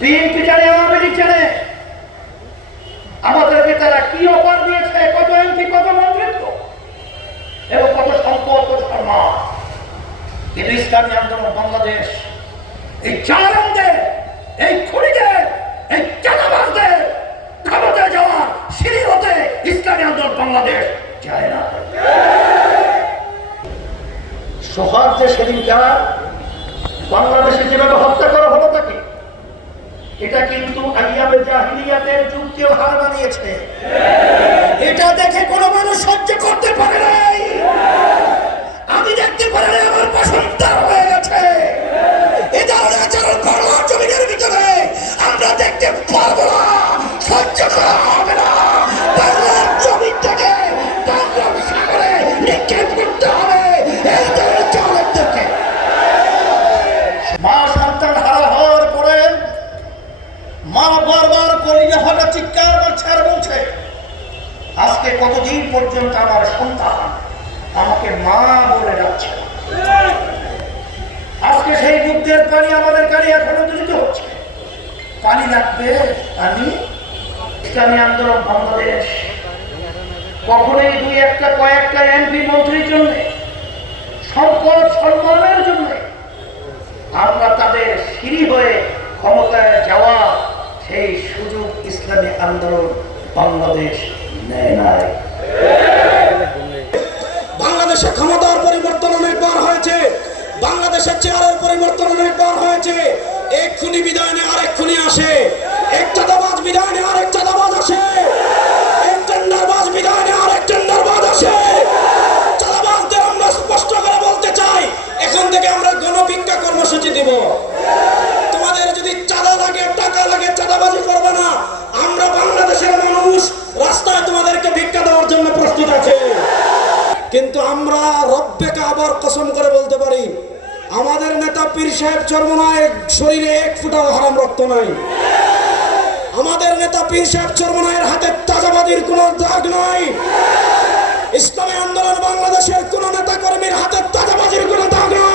BNP জানে আওয়ামী আমাদেরকে তারা কি অফার দিয়েছে, কত এমপি কত মন্ত্রিত্ব? এবং কত সম্পদ কিন্তু ইসলামী আন্দোলন বাংলাদেশ, এই চালানদের এই খুনিদের, এই যাওয়া সিঁড়ি হতে ইসলামী আন্দোলন বাংলাদেশ যায় না। সোহার যে সেদিনকার বাংলাদেশে যেভাবে হত্যা এটা কিন্তু আইয়ামে জাহিলিয়াতের কেউ হার বানিয়েছে এটা দেখে কোনো মানুষ সহ্য করতে পারে নাই পর্যন্ত আমার সন্তান আমাকে মা বলে ডাকছে। আজকে সেই যুদ্ধের পানি আমাদের কানে এখনও দূষিত হচ্ছে। পানি লাগবে, পানি? ইসলামী আন্দোলন বাংলাদেশ। কখনোই দুই একটা, কয়েকটা এমপি মন্ত্রীর জন্য সম্পদ সম্মানের জন্য আমরা তাদের সিঁড়ি হয়ে ক্ষমতায় যাওয়া সেই সুযোগ ইসলামী আন্দোলন বাংলাদেশ নেয় নাই। বাংলাদেশে ক্ষমতার পরিবর্তন অনেকবার হয়েছে। বাংলাদেশের চেয়ারের পরিবর্তন অনেকবার হয়েছে। এক্ষুনি বিদায় নিয়ে রব্বেকে আবার কসম করে বলতে পারি, আমাদের নেতা পীর সাহেব চর্মনায়ক শরীরে এক ফুটাও হারাম রক্ত নাই। আমাদের নেতা পীর সাহেব চর্মনায়ের হাতে তাজাবাদির কোন দাগ নাই। ইসলামী আন্দোলন বাংলাদেশের কোন নেতা কর্মীর হাতে তাজাবাজির কোনো দাগ নাই।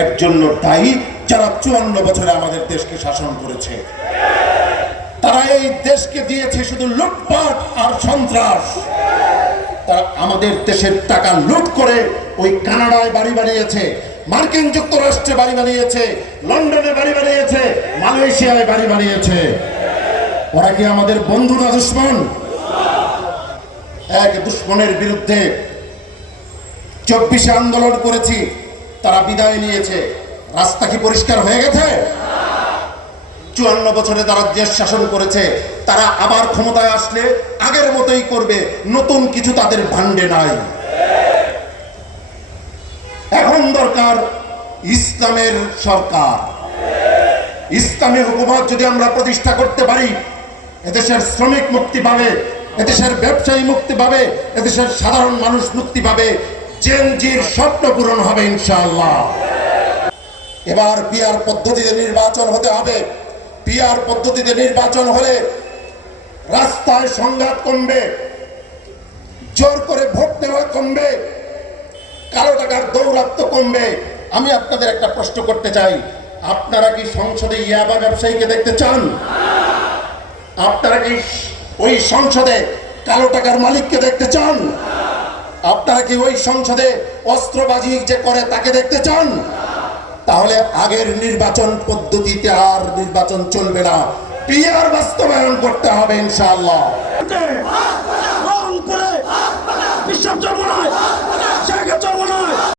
এর জন্য দায়ী যারা চুয়ান্ন বছরে আমাদের দেশকে শাসন করেছে। তারা এই দেশকে দিয়েছে শুধু লুটপাট আর সন্ত্রাস। তারা আমাদের দেশের টাকা লুট করে ওই কানাডায় বাড়ি বানিয়েছে, মার্কিন যুক্তরাষ্ট্রে বাড়ি বানিয়েছে, লন্ডনে বাড়ি বানিয়েছে, মালয়েশিয়ায় বাড়ি বানিয়েছে। ওরা কি আমাদের বন্ধু না দুশ্মন? এক দুশ্মনের বিরুদ্ধে চব্বিশে আন্দোলন করেছি তারা বিদায় নিয়েছে। রাস্তা কি পরিষ্কার হয়ে গেছে? চুয়ান্ন বছরে তারা দেশ শাসন করেছে, তারা আবার ক্ষমতায় আসলে আগের মতোই করবে। নতুন কিছু তাদের ভান্ডে নাই। এখন দরকার ইসলামের সরকার। ইসলামী হুকুমত যদি আমরা প্রতিষ্ঠা করতে পারি, এদেশের শ্রমিক মুক্তি পাবে, এদেশের ব্যবসায়ী মুক্তি পাবে, এদেশের সাধারণ মানুষ মুক্তি পাবে জেনজির স্বপ্ন পূরণ হবে ইনশাআল্লাহ। এবার পিআর পদ্ধতিতে নির্বাচন হতে হবে। পিআর পদ্ধতিতে নির্বাচন হলে রাস্তায় সংঘাত কমবে, জোর করে ভোট নেওয়া কমবে, কালো টাকার দৌরাত্ম কমবে। আমি আপনাদের একটা প্রশ্ন করতে চাই, আপনারা কি সংসদে ইয়াবা ব্যবসায়ীকে দেখতে চান? আপনারা কি ওই সংসদে কালো টাকার মালিককে দেখতে চান? আপনারা কি ওই সংসদে অস্ত্রবাজি যে করে তাকে দেখতে চান তাহলে আগের নির্বাচন পদ্ধতিতে আর নির্বাচন চলবে না পিআর বাস্তবায়ন করতে হবে ইনশাআল্লাহ